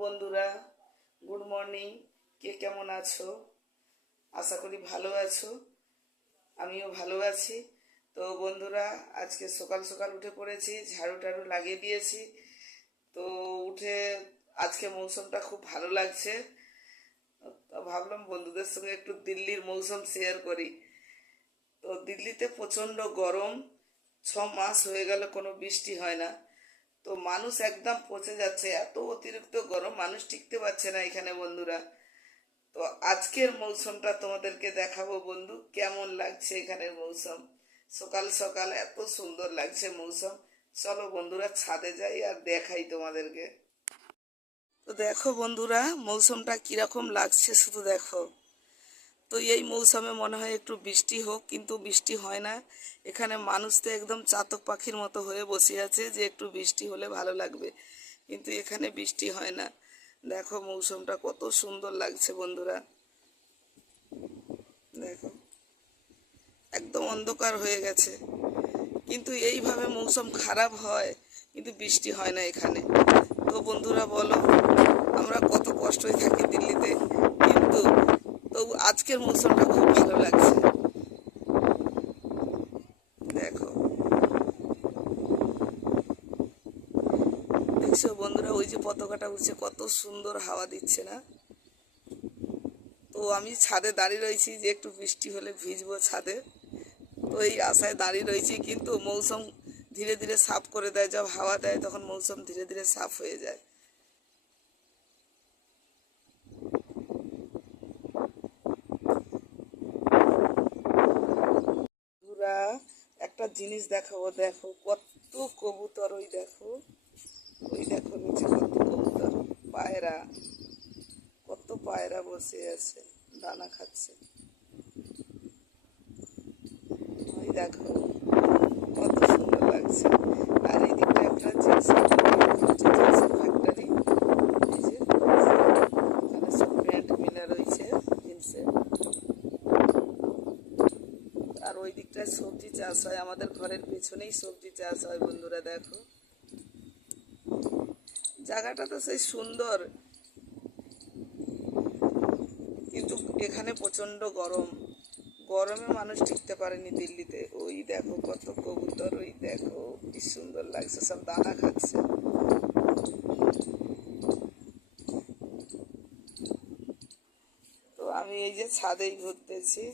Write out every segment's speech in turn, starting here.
বন্ধুরা, good morning. কে কেমন আছো? আশা করি ভালো আছো। আমিও ভালো আছি। তো বন্ধুরা, আজকে সকাল সকাল উঠে পড়েছি, ঝাড়ু টাড়ু লাগিয়ে দিয়েছি। তো উঠে আজকে মৌসুমটা খুব ভালো লাগছে। তো ভাবলাম বন্ধুদের সঙ্গে একটু দিল্লির মৌসুম শেয়ার করি। তো দিল্লিতে প্রচণ্ড গরম, 6 মাস হয়ে গেল কোনো বৃষ্টি হয় না। তো মানুষ একদম পচে যাচ্ছে, এত অতিরিক্ত গরম, মানুষ টিকতে পারছে না এখানে বন্ধুরা। তো আজকের মৌসুমটা তোমাদেরকে দেখাবো বন্ধু, কেমন লাগছে এখানের মৌসুম। সকাল সকাল এত সুন্দর লাগছে মৌসুম। চলো বন্ধুরা, ছাদে যাই আর দেখাই তোমাদেরকে। তো দেখো বন্ধুরা, মৌসুমটা কিরকম লাগছে শুধু দেখো। তো এই মৌসুমে মনে হয় একটু বৃষ্টি হোক, কিন্তু বৃষ্টি হয় না। এখানে মানুষ তো একদম চাতক পাখির মতো হয়ে বসে আছে যে একটু বৃষ্টি হলে ভালো লাগবে, কিন্তু এখানে বৃষ্টি হয় না। দেখো মৌসুমটা কত সুন্দর লাগছে বন্ধুরা। দেখো একদম অন্ধকার হয়ে গেছে, কিন্তু এইভাবে মৌসুম খারাপ হয় কিন্তু বৃষ্টি হয় না এখানে। তো বন্ধুরা বলো, আমরা কত কষ্টই থাকি দিল্লিতে, কিন্তু তবু আজকের মৌসুমটা খুব ভালো লাগছে। দেখো, দেখছো বন্ধুরা, ওই যে পতাকাটা উঠছে, কত সুন্দর হাওয়া দিচ্ছে না? তো আমি ছাদে দাঁড়িয়ে রয়েছি যে একটু বৃষ্টি হলে ভিজবো ছাদে। তো এই আশায় দাঁড়িয়ে রয়েছি, কিন্তু মৌসুম ধীরে ধীরে সাফ করে দেয়, যখন হাওয়া দেয় তখন মৌসুম ধীরে ধীরে সাফ হয়ে যায়। পুরা একটা জিনিস দেখাবো, দেখো কত কবুতর, ওই দেখো, ওই দেখো নিচে কত কবুতর, পায়রা, কত পায়রা বসে আছে, দানা খাচ্ছে। ওই দেখো কত সুন্দর লাগছে। আর এই দিকটা একটা জিন্স ফ্যাক্টরি, এই যে এখানে সব প্যান্ট মিলা রয়েছে জিন্সের। আর ওই দিকটায় সবজি চাষ হয়, আমাদের ঘরের পেছনেই সবজি চাষ হয় বন্ধুরা। দেখো জায়গাটা তো সেই সুন্দর, কিন্তু এখানে প্রচণ্ড গরম, গরমে মানুষ টিকতে পারেনি দিল্লিতে। ওই দেখো কত কবুতর, ওই দেখো কি সুন্দর লাগছে, সব দানা খাচ্ছে। তো আমি এই যে ছাদেই ঘুরতেছি,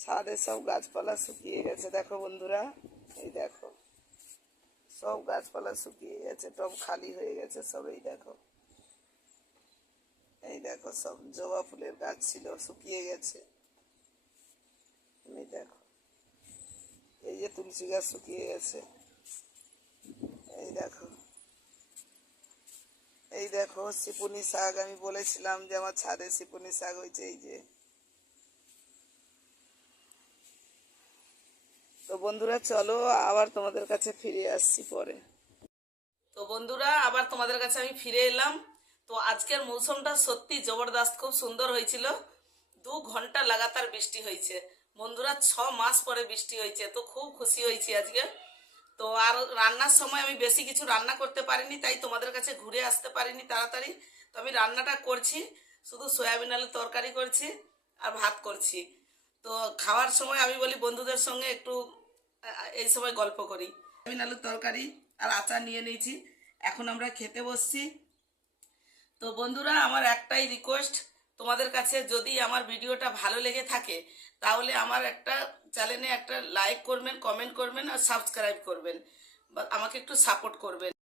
ছাদে সব গাছপালা শুকিয়ে গেছে দেখো বন্ধুরা। এই দেখো সব গাছপালা শুকিয়ে গেছে, টব খালি হয়ে গেছে সব। এই দেখো, এই দেখো সব জবা ফুলের গাছ ছিল, শুকিয়ে গেছে। এই দেখো, এই যে তুলসী গাছ শুকিয়ে গেছে। এই দেখো, এই দেখো সিপুনি শাক, আমি বলেছিলাম যে আমার ছাদে সিপুনি শাক হয়েছে, এই যে। তো বন্ধুরা চলো, আবার তোমাদের কাছে ফিরে আসছি পরে। তো বন্ধুরা, আবার তোমাদের কাছে আমি ফিরে এলাম। তো আজকের মৌসুমটা সত্যি জবরদস্ত, খুব সুন্দর হয়েছিল। 2 ঘন্টা লাগাতার বৃষ্টি হয়েছে বন্ধুরা, 6 মাস পরে বৃষ্টি হয়েছে, তো খুব খুশি হয়েছি আজকে। তো আর রান্নার সময় আমি বেশি কিছু রান্না করতে পারিনি, তাই তোমাদের কাছে ঘুরে আসতে পারিনি তাড়াতাড়ি। তো আমি রান্নাটা করছি, শুধু সয়াবিন আলুর তরকারি করছি আর ভাত করছি। তো খাওয়ার সময় আমি বলি বন্ধুদের সঙ্গে একটু এই সময় গল্প করি। সয়াবিন আলুর তরকারি আর আচার নিয়ে নিয়েছি, এখন আমরা খেতে বসছি। তো বন্ধুরা, আমার একটাই রিকোয়েস্ট তোমাদের কাছে, যদি আমার ভিডিওটা ভালো লেগে থাকে তাহলে আমার একটা চ্যানেলে একটা লাইক করবেন, কমেন্ট করবেন আর সাবস্ক্রাইব করবেন, বা আমাকে একটু সাপোর্ট করবেন।